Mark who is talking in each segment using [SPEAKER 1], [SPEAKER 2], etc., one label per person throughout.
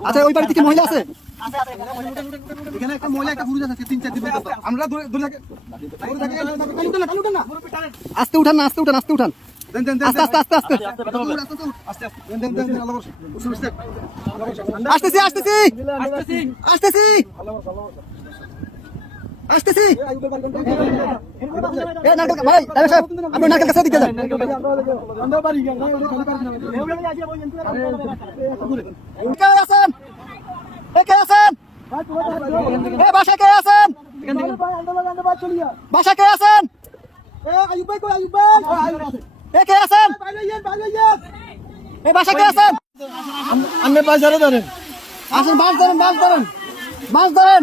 [SPEAKER 1] আচ্ছা ওই বাড়িতে কি মহিলা আছে এখানে একটা মহিলা একটা পুরুষ আছে তিন চার দিন আমরা ধরে ধরে থাকি- ধরে থাকি- উঠান না, উঠান না। আস্তে উঠান না আস্তে উঠান আস্তে উঠান দেন, দেন, দেন,
[SPEAKER 2] আস্তে আস্তে আস্তে আস্তে
[SPEAKER 1] আস্তে, আস্তে, আস্তে, আস্তে। দেন, দেন, দেন, দেন, আল্লাহ বর্ষে। উঠুন, উঠুন।
[SPEAKER 2] আসতেছি আসতেছি আসতেছি আসতেছি। ভাই সাহেব আপনি নারকেল কাছে দিকে যান। কে আছেন? এ কে আছেন? বাসা কে আছেন? বাসা কে আছেন? এ কে আছেন? বাসা কে আছেন?
[SPEAKER 1] আপনি পয়সারে ধরেন।
[SPEAKER 2] আসেন মাছ ধরেন মাছ ধরেন। মাছ ধরেন।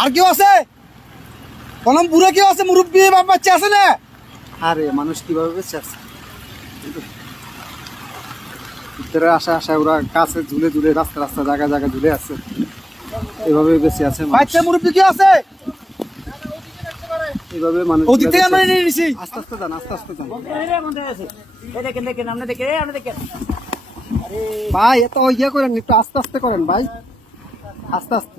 [SPEAKER 1] আর কেউ আছে? কলম বুড়ো কেউ আছে? মুরব্বী বাপ বাচ্চা আছে না?
[SPEAKER 2] আরে মানুষ কীভাবে বেঁচে আছে? ভিতরে আসা আসা ওরা কাছে ঝুলে ঝুলে রাস্তা রাস্তা জায়গা জায়গা ঝুলে আছে। এভাবে বেঁচে আছে।
[SPEAKER 1] বাচ্চা মুরব্বী কেউ আছে?
[SPEAKER 2] এভাবে মানুষ
[SPEAKER 1] ওদিক থেকে আমরা নিয়ে নিছি
[SPEAKER 2] আস্তে আস্তে যান আস্তে আস্তে যান।
[SPEAKER 3] দেখেন দেখেন আপনি দেখেন আপনি দেখেন
[SPEAKER 2] ভাই এত ইয়ে করেন একটু আস্তে আস্তে করেন ভাই। আস্তে আস্তে।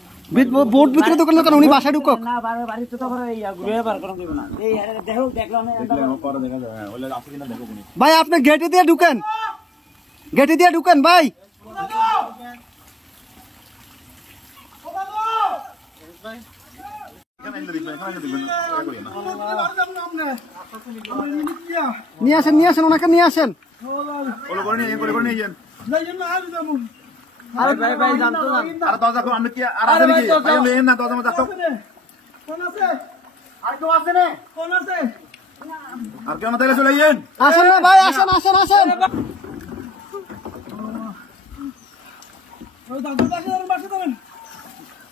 [SPEAKER 2] বিট- বোর্ড ভিতরে দোকান কেন? উনি বাসায় ঢুকক।
[SPEAKER 3] না বাড়ি বাড়িতে তো করে ইয়া ঘুরে বার করুন দিব না এই আরে দেখো দেখলাম
[SPEAKER 2] ভাই আপনি গেটে দিয়ে ঢুকেন। গেটে দিয়ে ঢুকেন ভাই। নিয়ে আসেন নিয়ে আসেন ওনাকে নিয়ে আসেন।
[SPEAKER 3] আরে ভাই ভাই জানতো না।
[SPEAKER 2] আসেন না ভাই আসেন আসেন আসেন।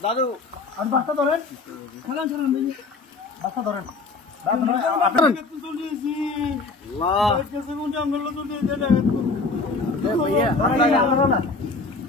[SPEAKER 3] দাদু
[SPEAKER 1] আর বাচ্চা ধরেন।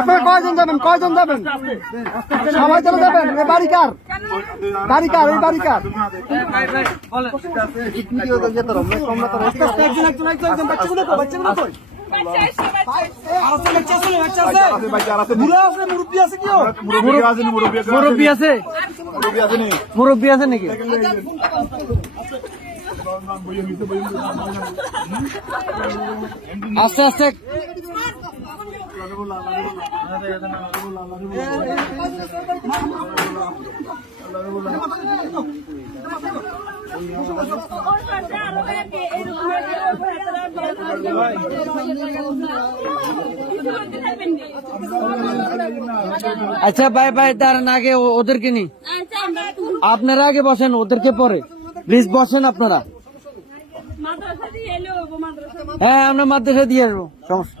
[SPEAKER 2] আপনারা কয়জন যাবেন? কয়জন যাবেন? সবাই চলে যাবেন? বাড়ি কার? বাড়ি কার? এই বাড়ি কার?
[SPEAKER 1] মুরব্বি আছে
[SPEAKER 3] নাকি? আস্তে আস্তে। আচ্ছা ভাই ভাই দাঁড়ান আগে ও- ওদেরকে নি আপনারা আগে বসেন ওদেরকে পরে। প্লিজ বসেন আপনারা। হ্যাঁ আমরা মাদ্রাসা দিয়ে আসব। সমস্যা।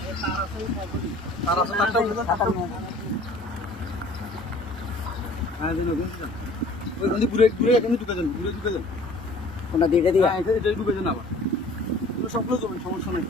[SPEAKER 2] কোনটা দিয়ে দিয়ে
[SPEAKER 1] ঢুকে যান আবার সবগুলো জমি সমস্যা নেই